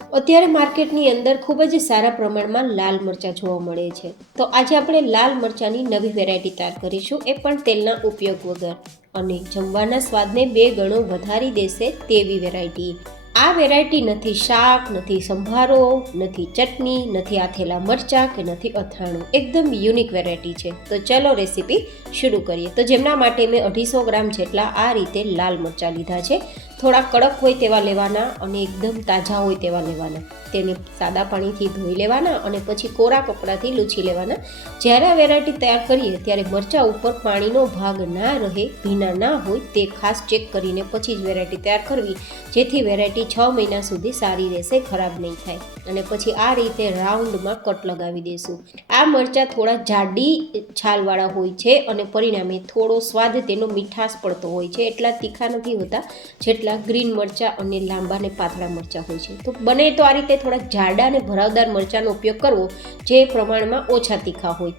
અત્યારે માર્કેટની અંદર ખૂબ જ સારા પ્રમાણમાં લાલ મરચાં જોવા મળે છે. તો આજે આપણે લાલ મરચાંની નવી વેરાયટી તૈયાર કરીશું, એ પણ તેલના ઉપયોગ વગર, અને જમવાના સ્વાદને 2 ગણો વધારી દેશે તેવી વેરાયટી. આ વેરાયટી નથી શાક, નથી સંભારો, નથી ચટણી, નથી આથેલા મરચાં કે નથી અથાણું. એકદમ યુનિક વેરાયટી છે. તો ચલો રેસીપી શરૂ કરીએ. તો જેમના માટે મેં 250 ગ્રામ જેટલા આ રીતે લાલ મરચાં લીધા છે. થોડા કડક હોય તેવા લેવાના અને એકદમ તાજા હોય તેવા લેવાના. તેને સાદા પાણીથી ધોઈ લેવાના અને પછી કોરા કપડાથી લૂછી લેવાના. જ્યારે આ વેરાયટી તૈયાર કરીએ ત્યારે મરચાં ઉપર પાણીનો ભાગ ના રહે, ભીના ના હોય તે ખાસ ચેક કરીને પછી જ વેરાયટી તૈયાર કરવી, જેથી વેરાયટી 6 મહિના સુધી સારી રહેશે, ખરાબ નહીં થાય. અને પછી આ રીતે રાઉન્ડમાં કટ લગાવી દઈશું. આ મરચાં થોડા જાડી છાલવાળા હોય છે અને પરિણામે થોડો સ્વાદ તેનો મીઠાશ પડતો હોય છે. એટલા તીખા નથી હોતા જેટલા ગ્રીન મરચાં અને લાંબા ને પાતળા મરચાં હોય છે. તો બને તો આ રીતે થોડા જાડા અને ભરાવદાર મરચાંનો ઉપયોગ કરવો, જે પ્રમાણમાં ઓછા તીખા હોય.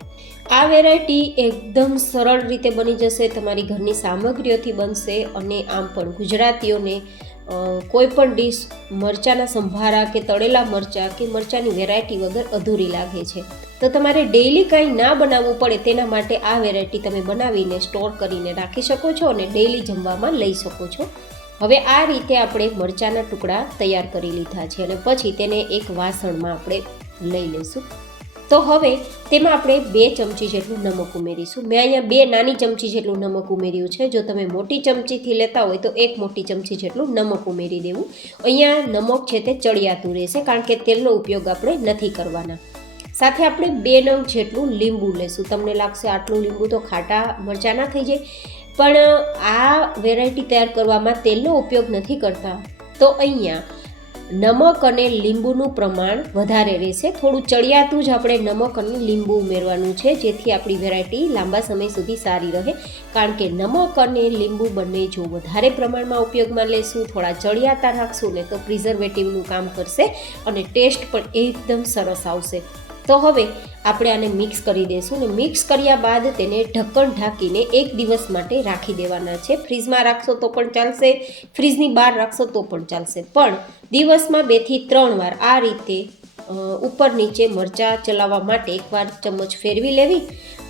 આ વેરાયટી એકદમ સરળ રીતે બની જશે, તમારી ઘરની સામગ્રીઓથી બનશે. અને આમ પણ ગુજરાતીઓને કોઈ પણ ડીશ મરચાંના સંભારા કે તળેલા મરચાં કે મરચાંની વેરાયટી વગર અધૂરી લાગે છે. તો તમારે ડેઈલી કાંઈ ના બનાવવું પડે તેના માટે આ વેરાયટી તમે બનાવીને સ્ટોર કરીને રાખી શકો છો અને ડેઈલી જમવામાં લઈ શકો છો. હવે આ રીતે આપણે મરચાંના ટુકડા તૈયાર કરી લીધા છે અને પછી તેને એક વાસણમાં આપણે લઈ લઈશું. તો હવે તેમાં આપણે 2 ચમચી જેટલું નમક ઉમેરીશું. મેં અહીંયા 2 નાની ચમચી જેટલું નમક ઉમેર્યું છે. જો તમે મોટી ચમચીથી લેતા હોય તો 1 મોટી ચમચી જેટલું નમક ઉમેરી દેવું. અહીંયા નમક છે તે ચડિયાતું રહેશે, કારણ કે તેલનો ઉપયોગ આપણે નથી કરવાના. સાથે આપણે 2 નંગ જેટલું લીંબુ લેશું. તમને લાગશે આટલું લીંબુ તો ખાટા મરચાં ના થઈ જાય, પણ આ વેરાયટી તૈયાર કરવામાં તેલનો ઉપયોગ નથી કરતા, તો અહીંયા નમક અને લીંબુનું પ્રમાણ વધારે રહેશે. થોડું ચડિયાતું જ આપણે નમક અને લીંબુ ઉમેરવાનું છે, જેથી આપણી વેરાયટી લાંબા સમય સુધી સારી રહે. કારણ કે નમક અને લીંબુ બંને જો વધારે પ્રમાણમાં ઉપયોગમાં લેશું, થોડા ચડિયાતા રાખશું ને, તો પ્રિઝર્વેટિવનું કામ કરશે અને ટેસ્ટ પણ એકદમ સરસ આવશે. તો હવે આપણે આને મિક્સ કરી દઈશું ને મિક્સ કર્યા બાદ તેને ઢક્કણ ઢાંકીને 1 દિવસ માટે રાખી દેવાના છે. ફ્રીજમાં રાખશો તો પણ ચાલશે, ફ્રીજની બહાર રાખશો તો પણ ચાલશે, પણ દિવસમાં 2 થી 3 વાર આ રીતે ઉપર નીચે મરચાં ચલાવવા માટે એકવાર ચમચ ફેરવી લેવી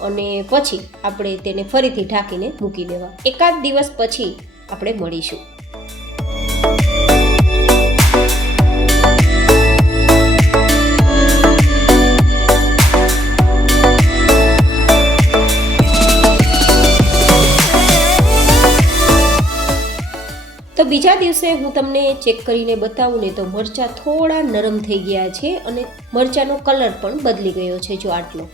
અને પછી આપણે તેને ફરીથી ઢાંકીને મૂકી દેવા. એકાદ દિવસ પછી આપણે મળીશું. તો બીજા દિવસે હું તમને ચેક કરીને બતાવું ને, તો મરચાં થોડા નરમ થઈ ગયા છે અને મરચાંનો કલર પણ બદલી ગયો છે. જો આટલો.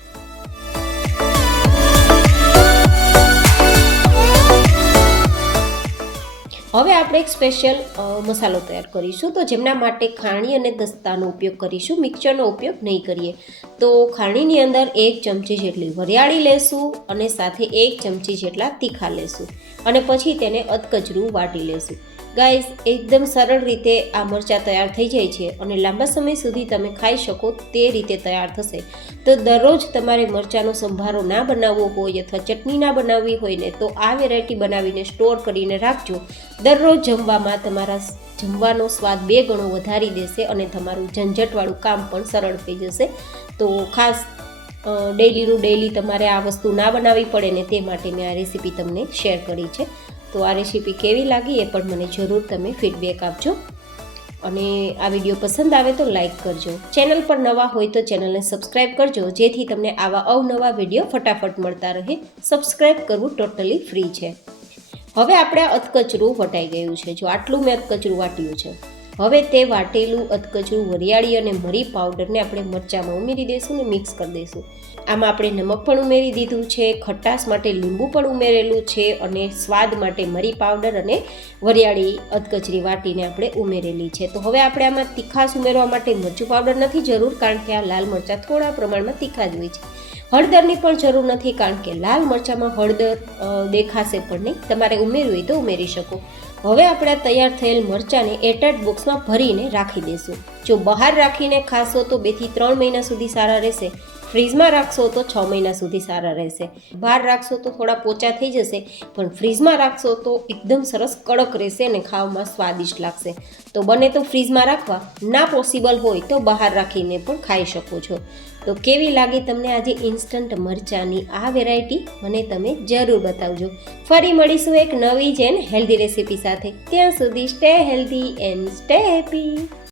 હવે આપણે એક સ્પેશિયલ મસાલો તૈયાર કરીશું. તો જેમના માટે ખાણી અને દસ્તાનો ઉપયોગ કરીશું, મિક્સરનો ઉપયોગ નહીં કરીએ. તો ખાણીની અંદર 1 ચમચી જેટલી વરિયાળી લેશું અને સાથે 1 ચમચી જેટલા તીખા લેશું અને પછી તેને અધકચરું વાટી લેશું. ગાઈઝ, એકદમ સરળ રીતે આ મરચાં તૈયાર થઈ જાય છે અને લાંબા સમય સુધી તમે ખાઈ શકો તે રીતે તૈયાર થશે. તો દરરોજ તમારે મરચાંનો સંભારો ના બનાવવો હોય અથવા ચટણી ના બનાવવી હોય ને, તો આ વેરાયટી બનાવીને સ્ટોર કરીને રાખજો. દરરોજ જમવામાં તમારા જમવાનો સ્વાદ 2 ગણો વધારી દેશે અને તમારું ઝંઝટવાળું કામ પણ સરળ થઈ જશે. તો ખાસ ડેઈલીનું ડેઈલી તમારે આ વસ્તુ ના બનાવવી પડે ને, તે માટે મેં આ રેસીપી તમને શેર કરી છે. તો આ રેસીપી કેવી લાગી એ પણ મને જરૂર તમે ફીડબેક આપજો અને આ વિડીયો પસંદ આવે તો લાઈક કરજો. ચેનલ પર નવા હોય તો ચેનલને સબસ્ક્રાઈબ કરજો, જેથી તમને આવા અવનવા વિડીયો ફટાફટ મળતા રહે. સબસ્ક્રાઈબ કરવું ટોટલી ફ્રી છે. હવે આપણે આ અધકચરું વટાઈ ગયું છે. જો આટલું મેં અધકચરું વાટ્યું છે. હવે તે વાટેલું અધકચરું વરિયાળી અને મરી પાવડરને આપણે મરચાંમાં ઉમેરી દઈશું ને મિક્સ કરી દઈશું. આમાં આપણે નમક પણ ઉમેરી દીધું છે, ખટાશ માટે લીંબુ પણ ઉમેરેલું છે અને સ્વાદ માટે મરી પાવડર અને વરિયાળી અધકચરી વાટીને આપણે ઉમેરેલી છે. તો હવે આપણે આમાં તીખાશ ઉમેરવા માટે મરચું પાવડર નથી જરૂર, કારણ કે આ લાલ મરચાં થોડા પ્રમાણમાં તીખા જ હોય છે. હળદરની પણ જરૂર નથી, કારણ કે લાલ મરચાંમાં હળદર દેખાશે પણ નહીં. તમારે ઉમેરવું હોય તો ઉમેરી શકો. હવે આપણે તૈયાર થયેલ મરચાંને એરટાઇટ બોક્સમાં ભરીને રાખી દઈશું. જો બહાર રાખીને ખાશો તો 2 થી 3 મહિના સુધી સારા રહેશે. ફ્રીજમાં રાખશો તો 6 મહિના સુધી સારા રહેશે. બહાર રાખશો તો થોડા પોચા થઈ જશે, પણ ફ્રીજમાં રાખશો તો એકદમ સરસ કડક રહેશે અને ખાવામાં સ્વાદિષ્ટ લાગશે. તો બને તો ફ્રીજમાં રાખવા, ના પોસિબલ હોય તો બહાર રાખીને પણ ખાઈ શકો છો. તો કેવી લાગી તમને આજે ઇન્સ્ટન્ટ મરચાંની આ વેરાયટી? મને તમે જરૂર બતાવજો. ફરી મળીશું એક નવી જ એન્ડ હેલ્ધી રેસીપી સાથે. ત્યાં સુધી stay healthy and stay happy.